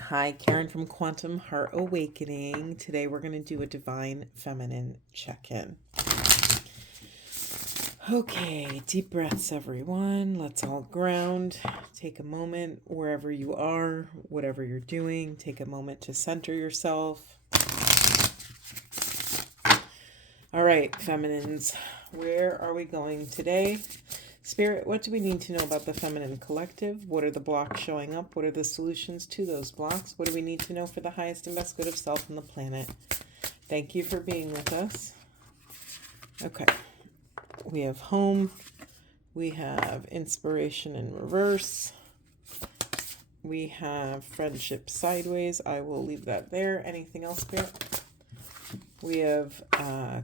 Hi, Karen from Quantum Heart Awakening. Today we're going to do a Divine Feminine check-in. Okay, deep breaths, everyone. Let's all ground. Take a moment wherever you are, whatever you're doing. Take a moment to center yourself. All right, feminines, where are we going today? Spirit, what do we need to know about the feminine collective? What are the blocks showing up? What are the solutions to those blocks? What do we need to know for the highest and best good of self and the planet? Thank you for being with us. Okay. We have home. We have inspiration in reverse. We have friendship sideways. I will leave that there. Anything else, Spirit? We have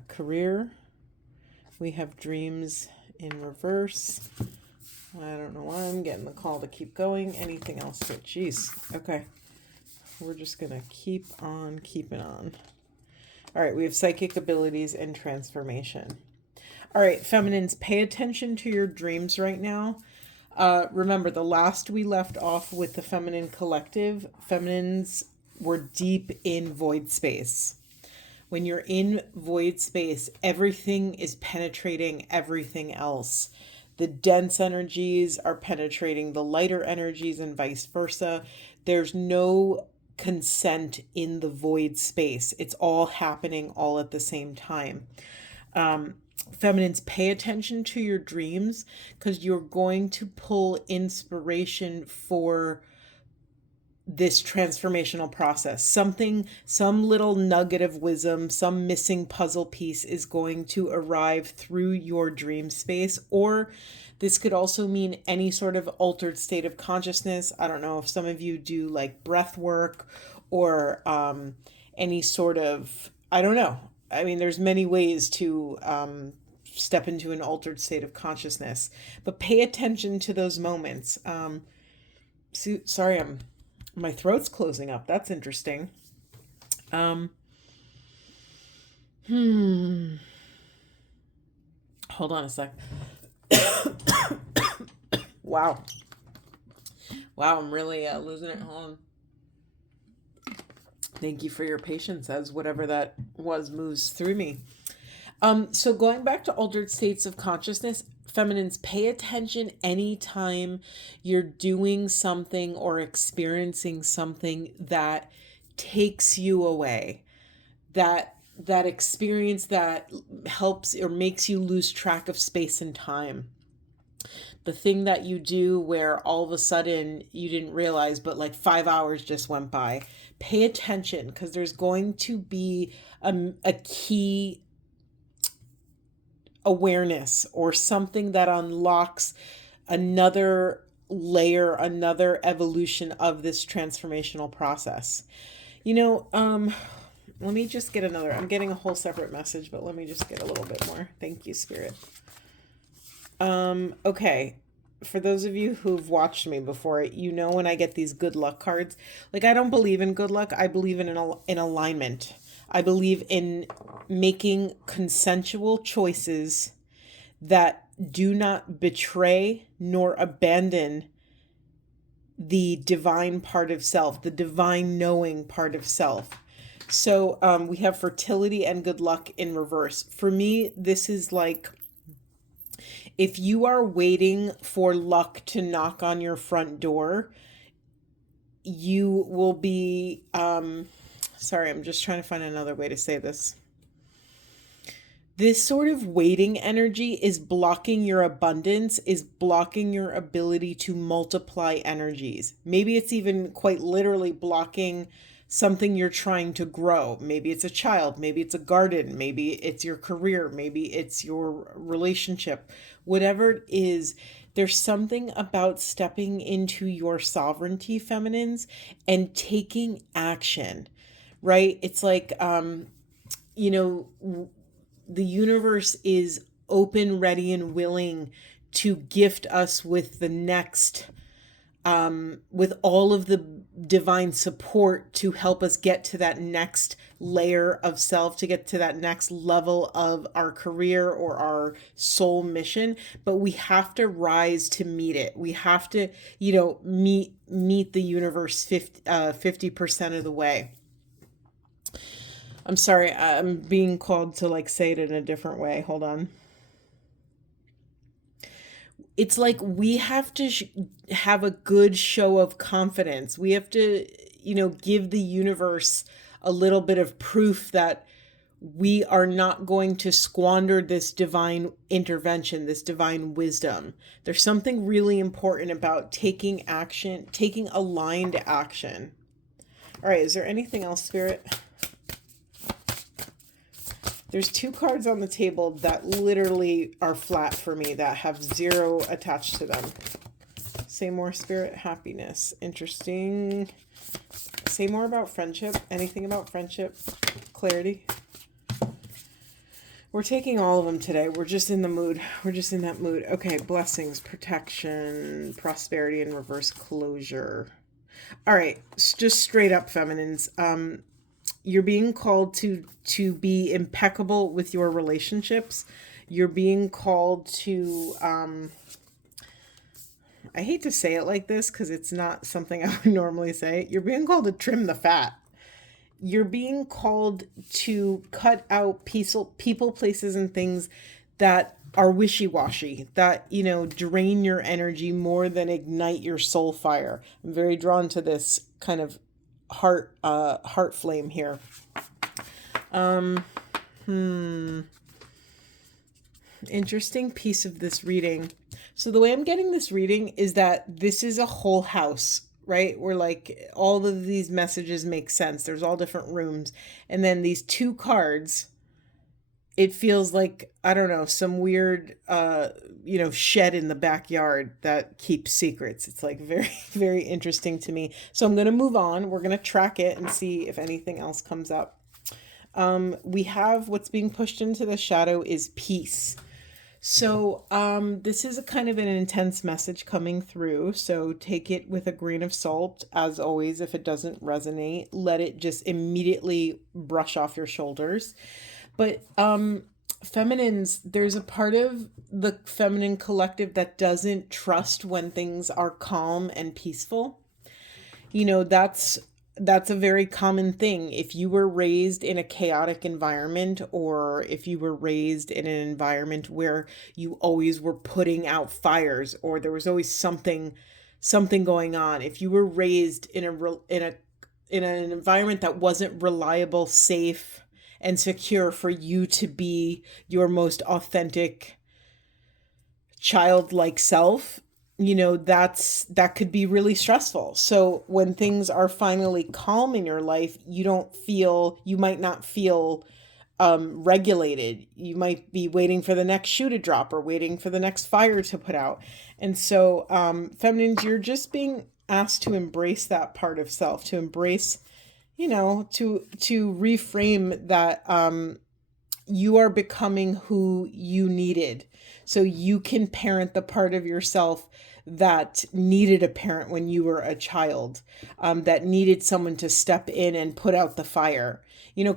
career. We have dreams in reverse. I don't know why I'm getting the call to keep going. Anything else? But jeez. Okay. We're just going to keep on keeping on. All right. We have psychic abilities and transformation. All right. Feminines, pay attention to your dreams right now. Remember, the last we left off with the feminine collective, feminines were deep in void space. When you're in void space, everything is penetrating everything else. The dense energies are penetrating the lighter energies and vice versa. There's no consent in the void space. It's all happening all at the same time. Feminines, pay attention to your dreams because you're going to pull inspiration for this transformational process. Some little nugget of wisdom, some missing puzzle piece is going to arrive through your dream space, or this could also mean any sort of altered state of consciousness. I don't know if some of you do like breath work or any sort of, I don't know. I mean, there's many ways to step into an altered state of consciousness, but pay attention to those moments. Sorry, my throat's closing up. That's interesting. Um, Hold on a sec. Wow. Wow, I'm really losing it. Hold on. Thank you for your patience as whatever that was moves through me. So going back to altered states of consciousness, feminines, pay attention anytime you're doing something or experiencing something that takes you away. That experience that helps or makes you lose track of space and time. The thing that you do where all of a sudden you didn't realize, but like 5 hours just went by. Pay attention because there's going to be a key awareness or something that unlocks another layer, another evolution of this transformational process. Let me just get another. I'm getting a whole separate message, but let me just get a little bit more. Thank you, Spirit. Okay. For those of you who've watched me before, you know when I get these good luck cards, like I don't believe in good luck. I believe in alignment. I believe in making consensual choices that do not betray nor abandon the divine part of self, the divine knowing part of self. So we have fertility and good luck in reverse. For me, this is like if you are waiting for luck to knock on your front door, you will be, sorry, I'm just trying to find another way to say this. This sort of waiting energy is blocking your abundance, is blocking your ability to multiply energies. Maybe it's even quite literally blocking something you're trying to grow. Maybe it's a child, maybe it's a garden, maybe it's your career, maybe it's your relationship. Whatever it is, there's something about stepping into your sovereignty, feminines, and taking action, right? It's like, you know, the universe is open, ready, and willing to gift us with the next, with all of the divine support to help us get to that next layer of self, to get to that next level of our career or our soul mission. But we have to rise to meet it. We have to, meet the universe 50% of the way. I'm sorry, I'm being called to say it in a different way. Hold on. It's like we have to have a good show of confidence. We have to, give the universe a little bit of proof that we are not going to squander this divine intervention, this divine wisdom. There's something really important about taking action, taking aligned action. All right, is there anything else, Spirit? There's 2 cards on the table that literally are flat for me, that have 0 attached to them. Say more, Spirit. Happiness. Interesting. Say more about friendship. Anything about friendship? Clarity. We're taking all of them today. We're just in the mood. We're just in that mood. Okay, blessings, protection, prosperity, and reverse closure. All right, just straight up, feminines. You're being called to be impeccable with your relationships. You're being called to, I hate to say it like this because it's not something I would normally say. You're being called to trim the fat. You're being called to cut out people, places, and things that are wishy-washy, that, drain your energy more than ignite your soul fire. I'm very drawn to this kind of heart flame here. Interesting piece of this reading. So the way I'm getting this reading is that this is a whole house, right? Where all of these messages make sense. There's all different rooms. And then these 2 cards, it feels like, I don't know, some weird, shed in the backyard that keeps secrets. It's very, very interesting to me. So I'm going to move on. We're going to track it and see if anything else comes up. We have what's being pushed into the shadow is peace. So this is a kind of an intense message coming through. So take it with a grain of salt. As always, if it doesn't resonate, let it just immediately brush off your shoulders. But feminines, there's a part of the feminine collective that doesn't trust when things are calm and peaceful. That's a very common thing. If you were raised in a chaotic environment, or if you were raised in an environment where you always were putting out fires, or there was always something going on, if you were raised in an environment that wasn't reliable, safe, and secure for you to be your most authentic childlike self, that could be really stressful. So when things are finally calm in your life, you might not feel regulated. You might be waiting for the next shoe to drop or waiting for the next fire to put out. And so feminines, you're just being asked to embrace that part of self, to embrace, to reframe that you are becoming who you needed. So you can parent the part of yourself that needed a parent when you were a child, that needed someone to step in and put out the fire.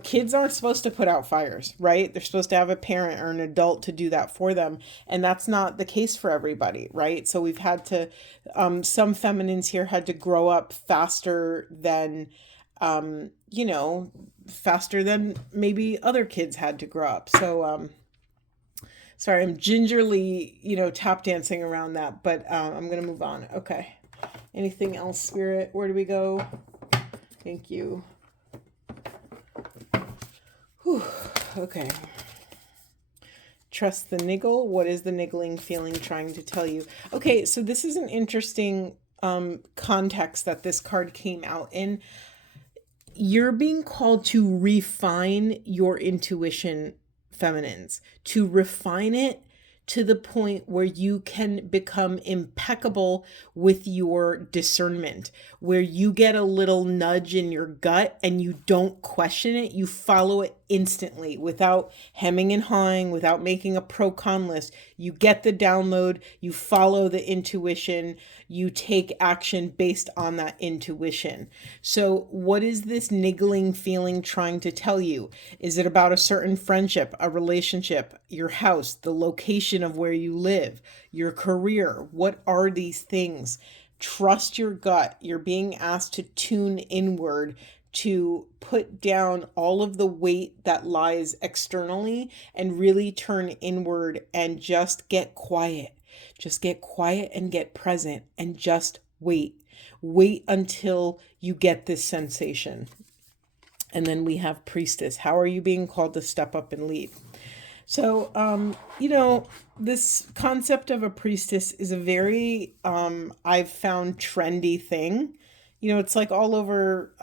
Kids aren't supposed to put out fires, right? They're supposed to have a parent or an adult to do that for them. And that's not the case for everybody, right? So we've had to, some feminines here had to grow up faster than, faster than maybe other kids had to grow up. So, sorry, I'm gingerly, tap dancing around that, but I'm going to move on. Okay. Anything else, Spirit? Where do we go? Thank you. Whew. Okay. Trust the niggle. What is the niggling feeling trying to tell you? Okay, so this is an interesting context that this card came out in. You're being called to refine your intuition, feminines, to refine it to the point where you can become impeccable with your discernment, where you get a little nudge in your gut and you don't question it. You follow it instantly, without hemming and hawing, without making a pro-con list. You get the download, you follow the intuition, you take action based on that intuition. So what is this niggling feeling trying to tell you? Is it about a certain friendship, a relationship, your house, the location of where you live, your career? What are these things? Trust your gut. You're being asked to tune inward, to put down all of the weight that lies externally and really turn inward and just get quiet. Just get quiet and get present and just wait. Wait until you get this sensation. And then we have priestess. How are you being called to step up and lead? So, this concept of a priestess is a very, I've found trendy thing. It's like all over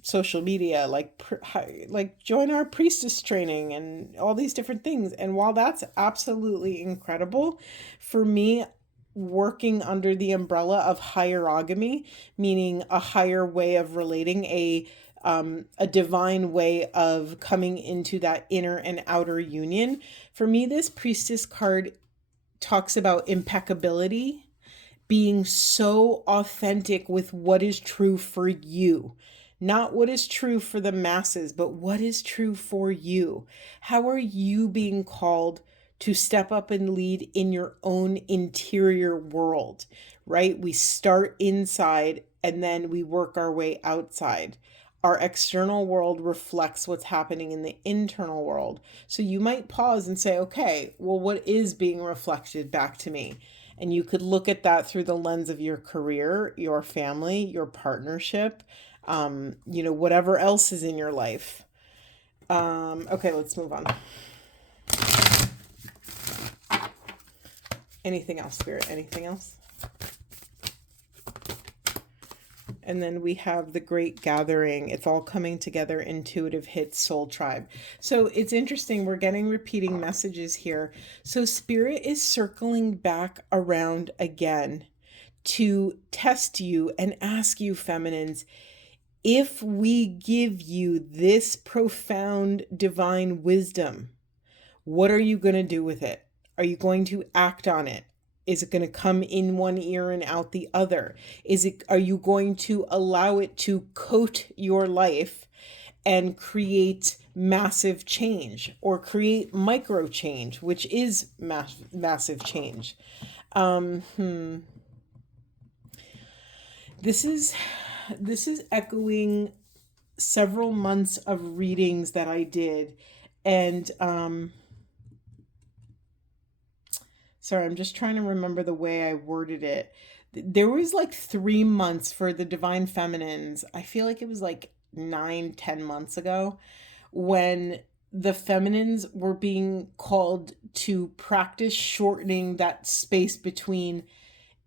social media, like join our priestess training and all these different things. And while that's absolutely incredible, for me, working under the umbrella of hierogamy, meaning a higher way of relating, a divine way of coming into that inner and outer union. For me, this priestess card talks about impeccability, being so authentic with what is true for you. Not what is true for the masses, but what is true for you. How are you being called to step up and lead in your own interior world, right? We start inside and then we work our way outside. Our external world reflects what's happening in the internal world. So you might pause and say, okay, well, what is being reflected back to me? And you could look at that through the lens of your career, your family, your partnership, whatever else is in your life. Okay, let's move on. Anything else, Spirit? Anything else? And then we have the Great Gathering. It's all coming together. Intuitive hits Soul Tribe. So it's interesting. We're getting repeating messages here. So Spirit is circling back around again to test you and ask you, feminines, if we give you this profound divine wisdom, what are you going to do with it? Are you going to act on it? Is it going to come in one ear and out the other? Are you going to allow it to coat your life and create massive change, or create micro change, which is massive change? This is echoing several months of readings that I did, and sorry, I'm just trying to remember the way I worded it. There was like 3 months for the Divine Feminines. I feel like it was like 9-10 months ago, when the feminines were being called to practice shortening that space between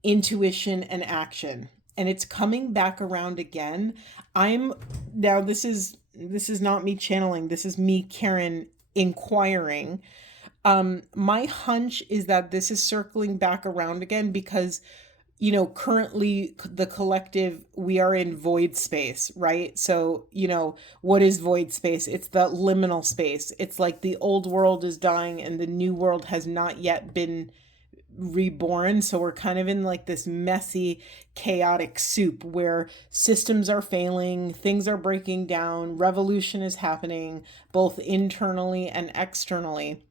intuition and action. And it's coming back around again. This is not me channeling. This is me, Karen, inquiring. My hunch is that this is circling back around again because, currently the collective, we are in void space, right? So, what is void space? It's the liminal space. It's like the old world is dying and the new world has not yet been reborn. So we're kind of in like this messy, chaotic soup where systems are failing, things are breaking down, revolution is happening both internally and externally.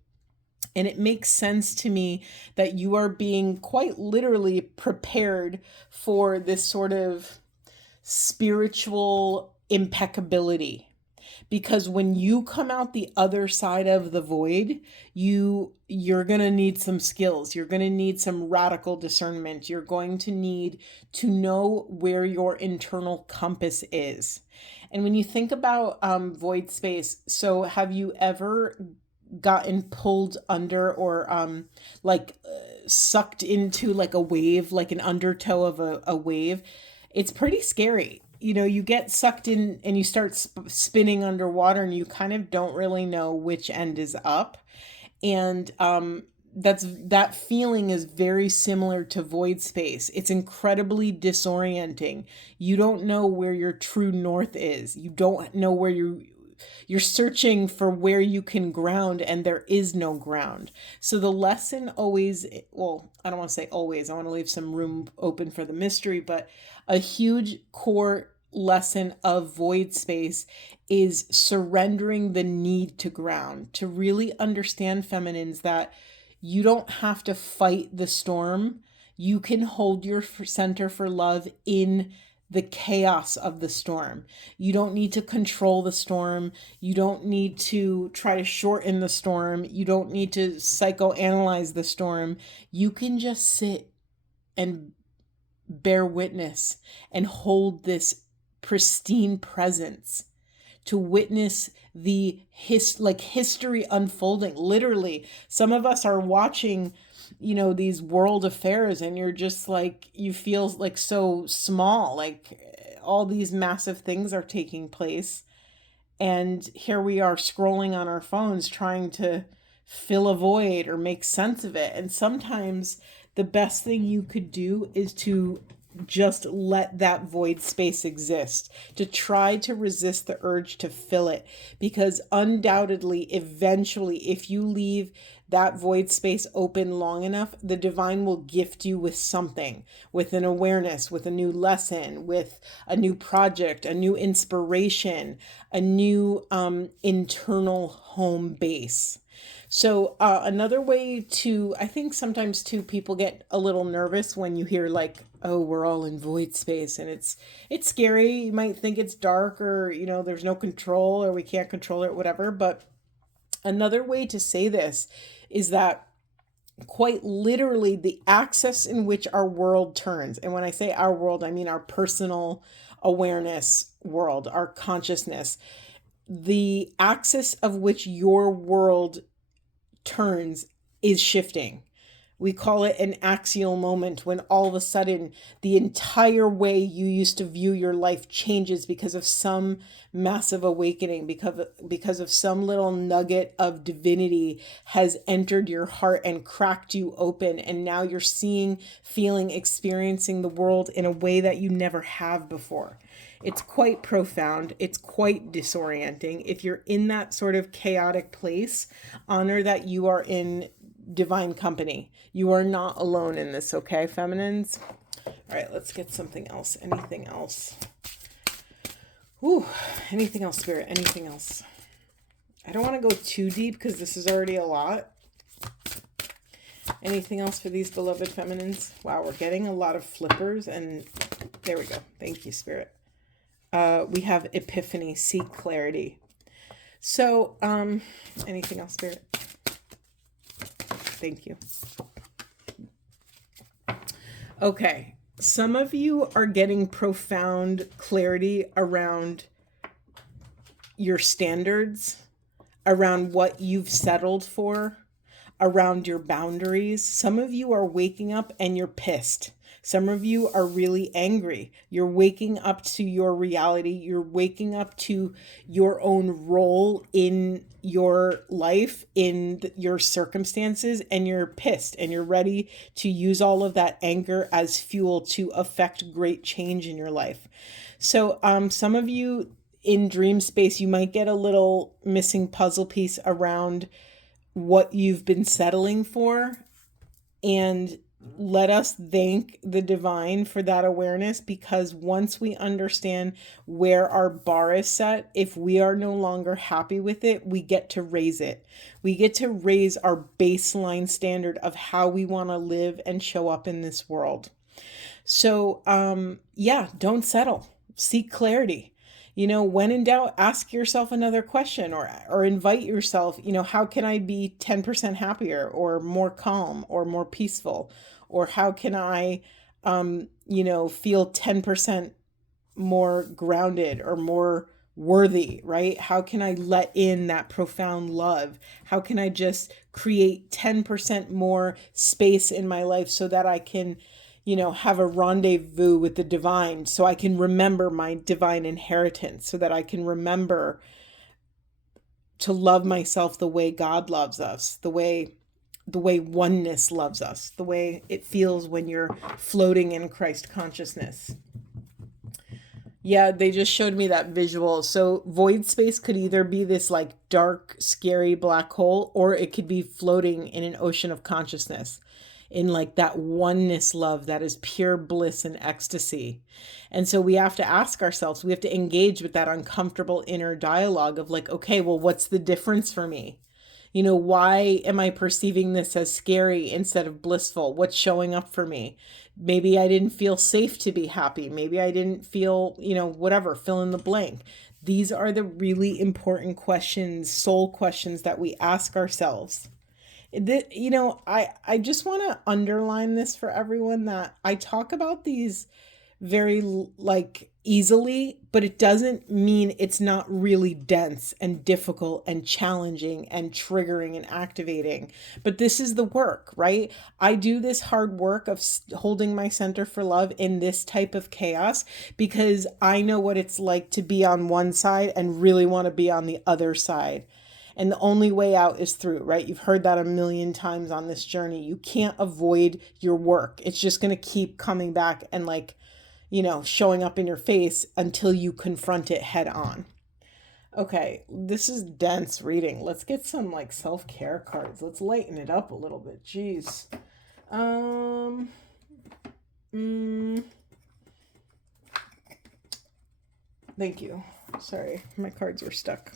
And it makes sense to me that you are being quite literally prepared for this sort of spiritual impeccability. Because when you come out the other side of the void, you're going to need some skills. You're going to need some radical discernment. You're going to need to know where your internal compass is. And when you think about void space, so have you ever gotten pulled under or sucked into like a wave, like an undertow of a wave? It's pretty scary. You get sucked in and you start spinning underwater and you kind of don't really know which end is up. And that feeling is very similar to void space. It's incredibly disorienting. You don't know where your true north is. You don't know where you're searching for where you can ground, and there is no ground. So the lesson always, well, I don't want to say always, I want to leave some room open for the mystery, but a huge core lesson of void space is surrendering the need to ground, to really understand, feminines, that you don't have to fight the storm. You can hold your center for love in the chaos of the storm. You don't need to control the storm. You don't need to try to shorten the storm. You don't need to psychoanalyze the storm. You can just sit and bear witness and hold this pristine presence to witness the history unfolding. Literally, some of us are watching, these world affairs, and you're just like, you feel like so small, like all these massive things are taking place. And here we are scrolling on our phones trying to fill a void or make sense of it. And sometimes the best thing you could do is to just let that void space exist, to try to resist the urge to fill it, because undoubtedly, eventually, if you leave that void space open long enough, the divine will gift you with something, with an awareness, with a new lesson, with a new project, a new inspiration, a new internal home base. So another way to, I think sometimes too, people get a little nervous when you hear like, oh, we're all in void space, and it's scary. You might think it's dark, or, there's no control, or we can't control it, whatever. But another way to say this is that quite literally the axis in which our world turns, and when I say our world, I mean our personal awareness world, our consciousness, the axis of which your world turns is shifting. We call it an axial moment, when all of a sudden the entire way you used to view your life changes because of some massive awakening, because of some little nugget of divinity has entered your heart and cracked you open. And now you're seeing, feeling, experiencing the world in a way that you never have before. It's quite profound. It's quite disorienting. If you're in that sort of chaotic place, honor that you are in divine company. You are not alone in this, okay, feminines? All right, let's get something else. Anything else? Ooh, anything else, Spirit? Anything else? I don't want to go too deep because this is already a lot. Anything else for these beloved feminines? Wow, we're getting a lot of flippers, and there we go. Thank you, Spirit. We have epiphany, seek clarity. So, anything else, Spirit? Thank you. Okay, some of you are getting profound clarity around your standards, around what you've settled for, around your boundaries. Some of you are waking up and you're pissed. Some of you are really angry. You're waking up to your reality. You're waking up to your own role in your life, in your circumstances, and you're pissed, and you're ready to use all of that anger as fuel to affect great change in your life. So some of you in dream space, you might get a little missing puzzle piece around what you've been settling for, and let us thank the divine for that awareness, because once we understand where our bar is set, if we are no longer happy with it, we get to raise it. We get to raise our baseline standard of how we want to live and show up in this world. So, don't settle. Seek clarity. When in doubt, ask yourself another question, or invite yourself, how can I be 10% happier, or more calm, or more peaceful? Or how can I, feel 10% more grounded or more worthy, right? How can I let in that profound love? How can I just create 10% more space in my life so that I can, have a rendezvous with the divine, so I can remember my divine inheritance, so that I can remember to love myself the way God loves us, the way oneness loves us, the way it feels when you're floating in Christ consciousness. Yeah, they just showed me that visual. So void space could either be this like dark, scary black hole, or it could be floating in an ocean of consciousness, in like that oneness love that is pure bliss and ecstasy. And so we have to ask ourselves, we have to engage with that uncomfortable inner dialogue of like, okay, well, what's the difference for me? Why am I perceiving this as scary instead of blissful? What's showing up for me? Maybe I didn't feel safe to be happy. Maybe I didn't feel, whatever, fill in the blank. These are the really important questions, soul questions that we ask ourselves. I just want to underline this for everyone that I talk about these very like easily, but it doesn't mean it's not really dense and difficult and challenging and triggering and activating. But this is the work, right? I do this hard work of holding my center for love in this type of chaos because I know what it's like to be on one side and really want to be on the other side. And the only way out is through, right? You've heard that a million times on this journey. You can't avoid your work. It's just going to keep coming back and showing up in your face until you confront it head on. Okay, this is dense reading. Let's get some like self-care cards. Let's lighten it up a little bit. Jeez. Thank you. Sorry, my cards were stuck.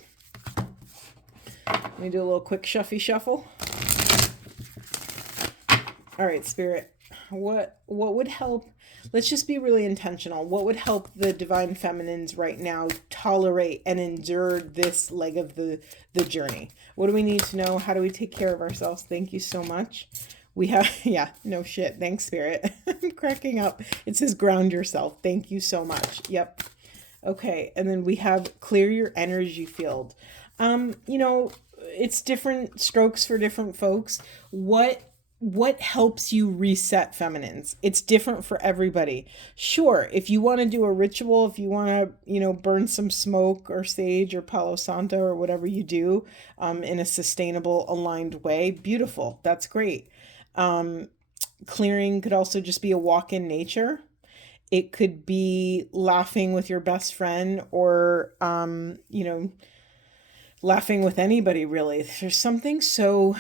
Let me do a little quick shuffle. All right, Spirit. What would help? Let's just be really intentional. What would help the divine feminines right now tolerate and endure this leg of the journey? What do we need to know? How do we take care of ourselves? Thank you so much. We have, yeah, no shit. Thanks, Spirit. I'm cracking up. It says ground yourself. Thank you so much. Yep. Okay. And then we have clear your energy field. It's different strokes for different folks. What helps you reset, feminines? It's different for everybody. Sure, if you want to do a ritual, if you want to, burn some smoke or sage or Palo Santo or whatever you do in a sustainable, aligned way, beautiful. That's great. Clearing could also just be a walk in nature. It could be laughing with your best friend or, laughing with anybody, really. There's something so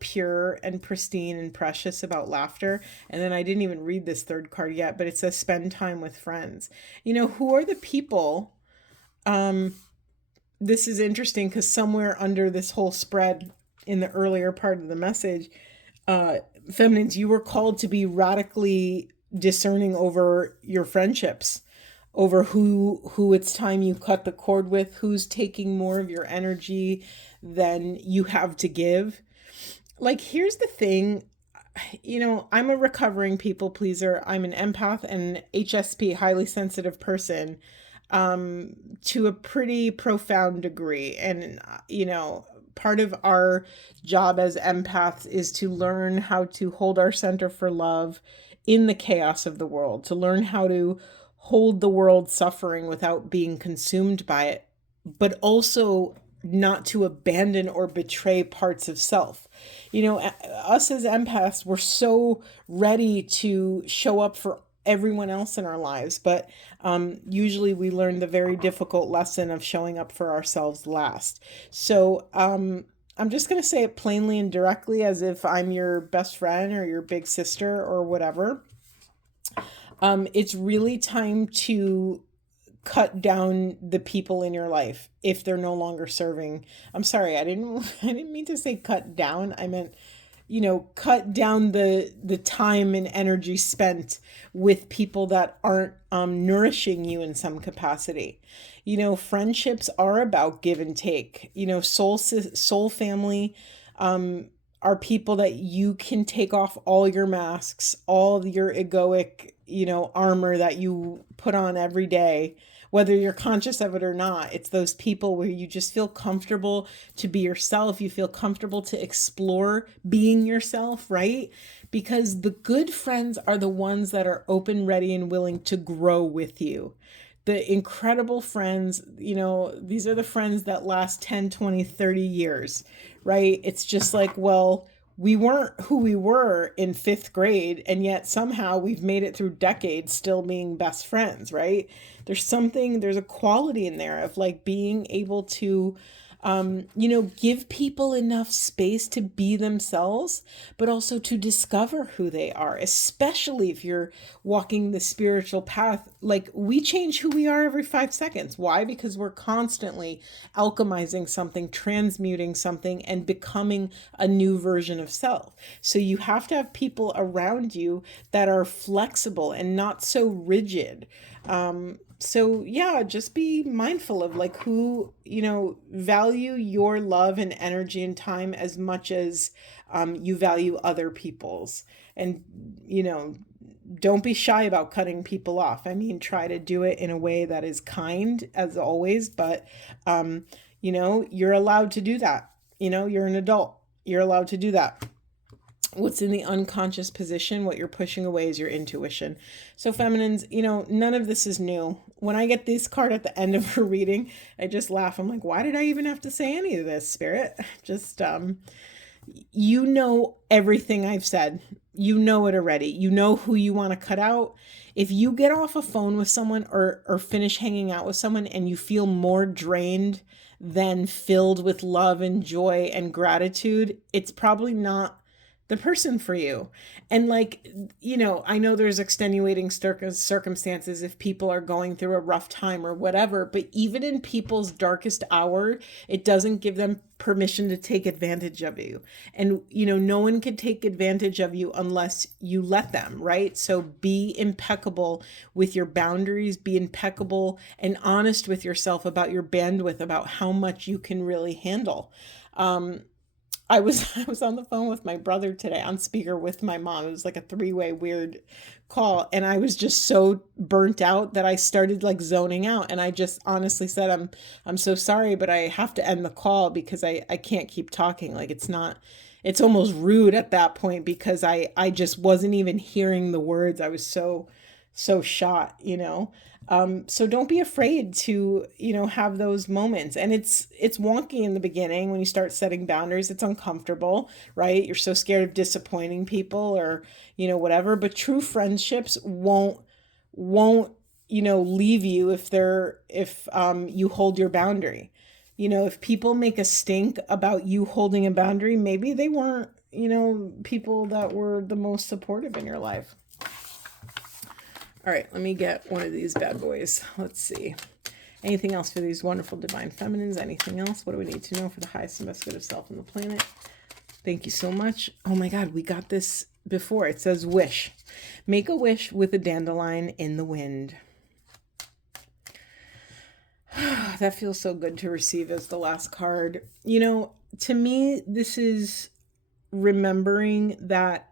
pure and pristine and precious about laughter. And then I didn't even read this third card yet, but it says spend time with friends. Who are the people? This is interesting because somewhere under this whole spread in the earlier part of the message, feminines, you were called to be radically discerning over your friendships, over who it's time you cut the cord with, who's taking more of your energy than you have to give. Like, here's the thing, I'm a recovering people pleaser. I'm an empath and HSP, highly sensitive person, to a pretty profound degree. And, part of our job as empaths is to learn how to hold our center for love in the chaos of the world, to learn how to hold the world suffering without being consumed by it, but also not to abandon or betray parts of self. Us as empaths, we're so ready to show up for everyone else in our lives, but usually we learn the very difficult lesson of showing up for ourselves last. So I'm just going to say it plainly and directly, as if I'm your best friend or your big sister or whatever. It's really time to cut down the people in your life if they're no longer serving. I'm sorry, I didn't mean to say cut down. I meant, cut down the time and energy spent with people that aren't nourishing you in some capacity. Friendships are about give and take. Soul family are people that you can take off all your masks, all your egoic, armor that you put on every day, whether you're conscious of it or not. It's those people where you just feel comfortable to be yourself. You feel comfortable to explore being yourself, right? Because the good friends are the ones that are open, ready, and willing to grow with you. The incredible friends, these are the friends that last 10, 20, 30 years, right? It's just like, well, we weren't who we were in fifth grade, and yet somehow we've made it through decades still being best friends, right? There's a quality in there of like being able to, give people enough space to be themselves, but also to discover who they are, especially if you're walking the spiritual path. Like, we change who we are every 5 seconds. Why? Because we're constantly alchemizing something, transmuting something, and becoming a new version of self. So you have to have people around you that are flexible and not so rigid. So yeah, just be mindful of like who, value your love and energy and time as much as you value other people's. And, don't be shy about cutting people off. I mean, try to do it in a way that is kind as always, but, you're allowed to do that. You're an adult. You're allowed to do that. What's in the unconscious position, what you're pushing away is your intuition. So feminines, none of this is new. When I get this card at the end of a reading, I just laugh. I'm like, why did I even have to say any of this, Spirit? Just, everything I've said. You know it already. You know who you want to cut out. If you get off a phone with someone or finish hanging out with someone and you feel more drained than filled with love and joy and gratitude, it's probably not the person for you. And like, I know there's extenuating circumstances if people are going through a rough time or whatever, but even in people's darkest hour, it doesn't give them permission to take advantage of you. And, no one can take advantage of you unless you let them, right? So be impeccable with your boundaries, be impeccable and honest with yourself about your bandwidth, about how much you can really handle. I was on the phone with my brother today on speaker with my mom. It was like a three-way weird call, and I was just so burnt out that I started like zoning out, and I just honestly said, I'm so sorry, but I have to end the call because I can't keep talking. Like, it's almost rude at that point because I just wasn't even hearing the words. I was so shot. So don't be afraid to, have those moments. And it's wonky in the beginning when you start setting boundaries. It's uncomfortable, right? You're so scared of disappointing people or, whatever. But true friendships won't, leave you if you hold your boundary. If people make a stink about you holding a boundary, maybe they weren't, people that were the most supportive in your life. All right, let me get one of these bad boys. Let's see. Anything else for these wonderful divine feminines? Anything else? What do we need to know for the highest and best good of self on the planet? Thank you so much. Oh my God, we got this before. It says wish. Make a wish with a dandelion in the wind. That feels so good to receive as the last card. To me, this is remembering that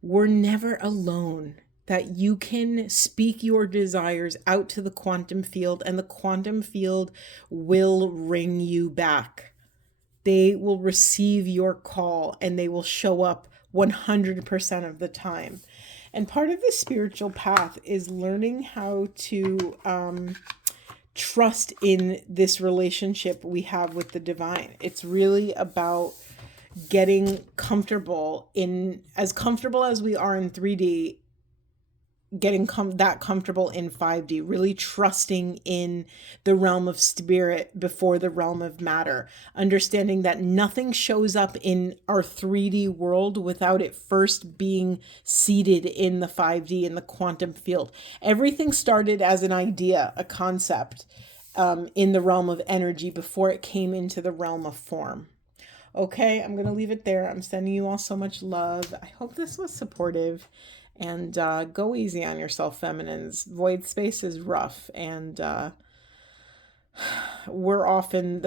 we're never alone, that you can speak your desires out to the quantum field and the quantum field will ring you back. They will receive your call and they will show up 100% of the time. And part of the spiritual path is learning how to trust in this relationship we have with the divine. It's really about getting comfortable as comfortable as we are in 3D, getting that comfortable in 5D, really trusting in the realm of spirit before the realm of matter, understanding that nothing shows up in our 3D world without it first being seated in the 5D, in the quantum field. Everything started as an idea, a concept, in the realm of energy before it came into the realm of form. Okay, I'm going to leave it there. I'm sending you all so much love. I hope this was supportive. And go easy on yourself, feminines. Void space is rough. And the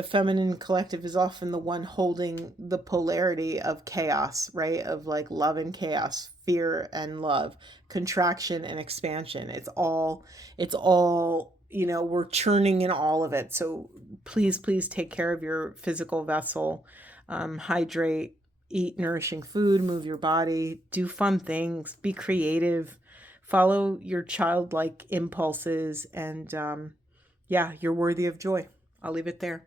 feminine collective is often the one holding the polarity of chaos, right? Of like love and chaos, fear and love, contraction and expansion. It's all, we're churning in all of it. So please take care of your physical vessel. Hydrate. Eat nourishing food, move your body, do fun things, be creative, follow your childlike impulses, and you're worthy of joy. I'll leave it there.